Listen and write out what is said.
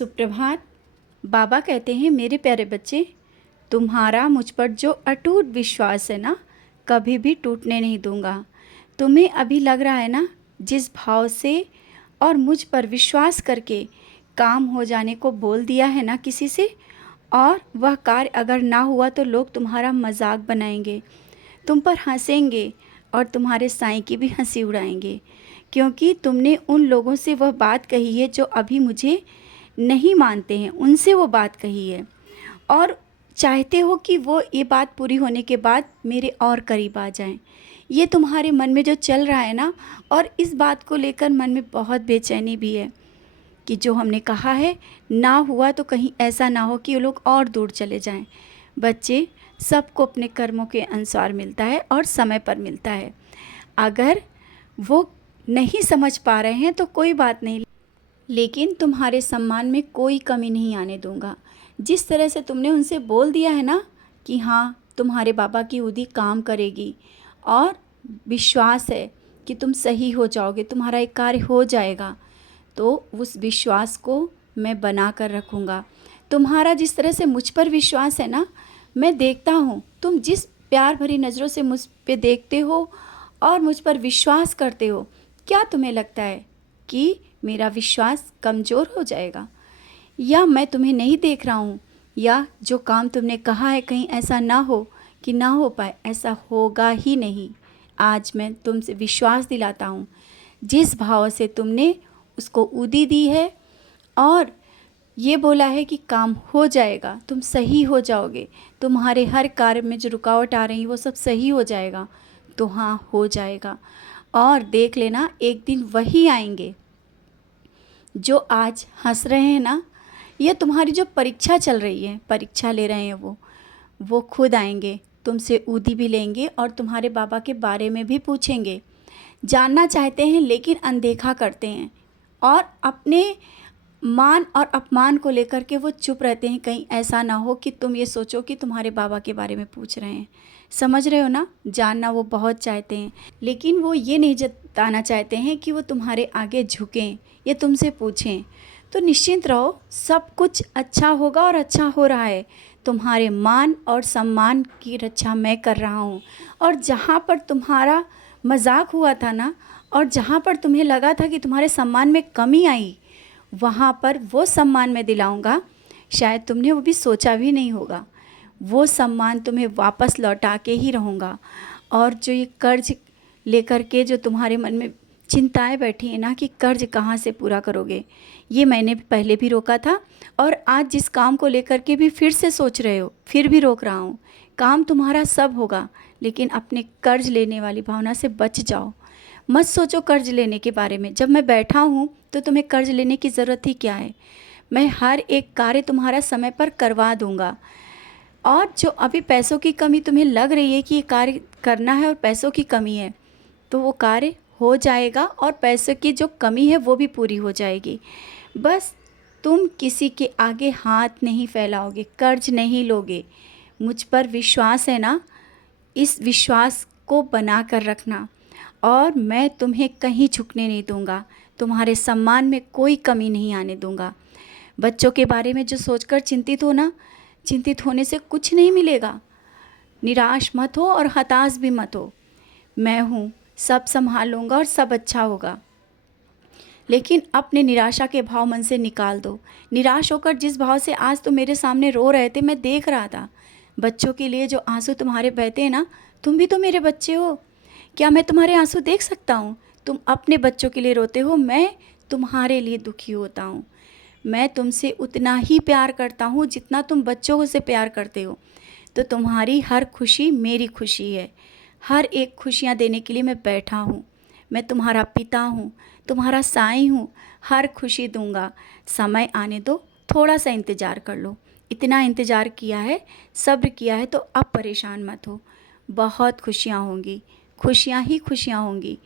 सुप्रभात। बाबा कहते हैं, मेरे प्यारे बच्चे, तुम्हारा मुझ पर जो अटूट विश्वास है ना, कभी भी टूटने नहीं दूंगा। तुम्हें अभी लग रहा है ना, जिस भाव से और मुझ पर विश्वास करके काम हो जाने को बोल दिया है ना किसी से, और वह कार्य अगर ना हुआ तो लोग तुम्हारा मजाक बनाएंगे, तुम पर हंसेंगे और तुम्हारे साईं की भी हंसी उड़ाएंगे, क्योंकि तुमने उन लोगों से वह बात कही है जो अभी मुझे नहीं मानते हैं, उनसे वो बात कही है और चाहते हो कि वो ये बात पूरी होने के बाद मेरे और करीब आ जाएं। ये तुम्हारे मन में जो चल रहा है ना, और इस बात को लेकर मन में बहुत बेचैनी भी है कि जो हमने कहा है ना हुआ तो कहीं ऐसा ना हो कि वो लोग और दूर चले जाएं। बच्चे, सबको अपने कर्मों के अनुसार मिलता है और समय पर मिलता है। अगर वो नहीं समझ पा रहे हैं तो कोई बात नहीं, लेकिन तुम्हारे सम्मान में कोई कमी नहीं आने दूंगा। जिस तरह से तुमने उनसे बोल दिया है ना कि हाँ, तुम्हारे बाबा की उदी काम करेगी और विश्वास है कि तुम सही हो जाओगे, तुम्हारा एक कार्य हो जाएगा, तो उस विश्वास को मैं बना कर रखूँगा। तुम्हारा जिस तरह से मुझ पर विश्वास है ना, मैं देखता हूँ तुम जिस प्यार भरी नज़रों से मुझ पे देखते हो और मुझ पर विश्वास करते हो, क्या तुम्हें लगता है कि मेरा विश्वास कमज़ोर हो जाएगा, या मैं तुम्हें नहीं देख रहा हूँ, या जो काम तुमने कहा है कहीं ऐसा ना हो कि ना हो पाए? ऐसा होगा ही नहीं। आज मैं तुमसे विश्वास दिलाता हूँ, जिस भाव से तुमने उसको उदी दी है और ये बोला है कि काम हो जाएगा, तुम सही हो जाओगे, तुम्हारे हर कार्य में जो रुकावट आ रही है वो सब सही हो जाएगा, तो हाँ, हो जाएगा। और देख लेना, एक दिन वही आएंगे जो आज हंस रहे हैं ना, ये तुम्हारी जो परीक्षा चल रही है, परीक्षा ले रहे हैं, वो खुद आएंगे, तुमसे उदी भी लेंगे और तुम्हारे बाबा के बारे में भी पूछेंगे। जानना चाहते हैं लेकिन अनदेखा करते हैं, और अपने मान और अपमान को लेकर के वो चुप रहते हैं, कहीं ऐसा ना हो कि तुम ये सोचो कि तुम्हारे बाबा के बारे में पूछ रहे हैं। समझ रहे हो ना? जानना वो बहुत चाहते हैं, लेकिन वो ये नहीं जताना चाहते हैं कि वो तुम्हारे आगे झुकें या तुमसे पूछें। तो निश्चिंत रहो, सब कुछ अच्छा होगा और अच्छा हो रहा है। तुम्हारे मान और सम्मान की रक्षा मैं कर रहा हूँ, और जहाँ पर तुम्हारा मजाक हुआ था ना, और जहाँ पर तुम्हें लगा था कि तुम्हारे सम्मान में कमी आई, वहाँ पर वो सम्मान मैं दिलाऊंगा, शायद तुमने वो भी सोचा भी नहीं होगा। वो सम्मान तुम्हें वापस लौटा के ही रहूँगा। और जो ये कर्ज लेकर के जो तुम्हारे मन में चिंताएं बैठी हैं ना कि कर्ज कहाँ से पूरा करोगे, ये मैंने पहले भी रोका था, और आज जिस काम को लेकर के भी फिर से सोच रहे हो, फिर भी रोक रहा हूँ। काम तुम्हारा सब होगा, लेकिन अपने कर्ज लेने वाली भावना से बच जाओ। मत सोचो कर्ज लेने के बारे में। जब मैं बैठा हूँ तो तुम्हें कर्ज लेने की ज़रूरत ही क्या है? मैं हर एक कार्य तुम्हारा समय पर करवा दूँगा। और जो अभी पैसों की कमी तुम्हें लग रही है कि ये कार्य करना है और पैसों की कमी है, तो वो कार्य हो जाएगा और पैसों की जो कमी है वो भी पूरी हो जाएगी। बस तुम किसी के आगे हाथ नहीं फैलाओगे, कर्ज नहीं लोगे। मुझ पर विश्वास है ना, इस विश्वास को बना कर रखना, और मैं तुम्हें कहीं झुकने नहीं दूंगा, तुम्हारे सम्मान में कोई कमी नहीं आने दूंगा। बच्चों के बारे में जो सोचकर चिंतित हो ना, चिंतित होने से कुछ नहीं मिलेगा। निराश मत हो और हताश भी मत हो। मैं हूँ, सब संभाल लूँगा और सब अच्छा होगा। लेकिन अपने निराशा के भाव मन से निकाल दो। निराश होकर जिस भाव से आज तो मेरे सामने रो रहे थे, मैं देख रहा था। बच्चों के लिए जो आंसू तुम्हारे बहते हैं ना, तुम भी तो मेरे बच्चे हो। क्या मैं तुम्हारे आंसू देख सकता हूँ? तुम अपने बच्चों के लिए रोते हो, मैं तुम्हारे लिए दुखी होता हूँ। मैं तुमसे उतना ही प्यार करता हूँ जितना तुम बच्चों से प्यार करते हो। तो तुम्हारी हर खुशी मेरी खुशी है। हर एक खुशियाँ देने के लिए मैं बैठा हूँ। मैं तुम्हारा पिता हूँ, तुम्हारा साईं हूँ, हर खुशी दूंगा। समय आने दो, थोड़ा सा इंतज़ार कर लो। इतना इंतज़ार किया है, सब्र किया है, तो अब परेशान मत हो। बहुत खुशियाँ होंगी, खुशियाँ ही खुशियाँ होंगी।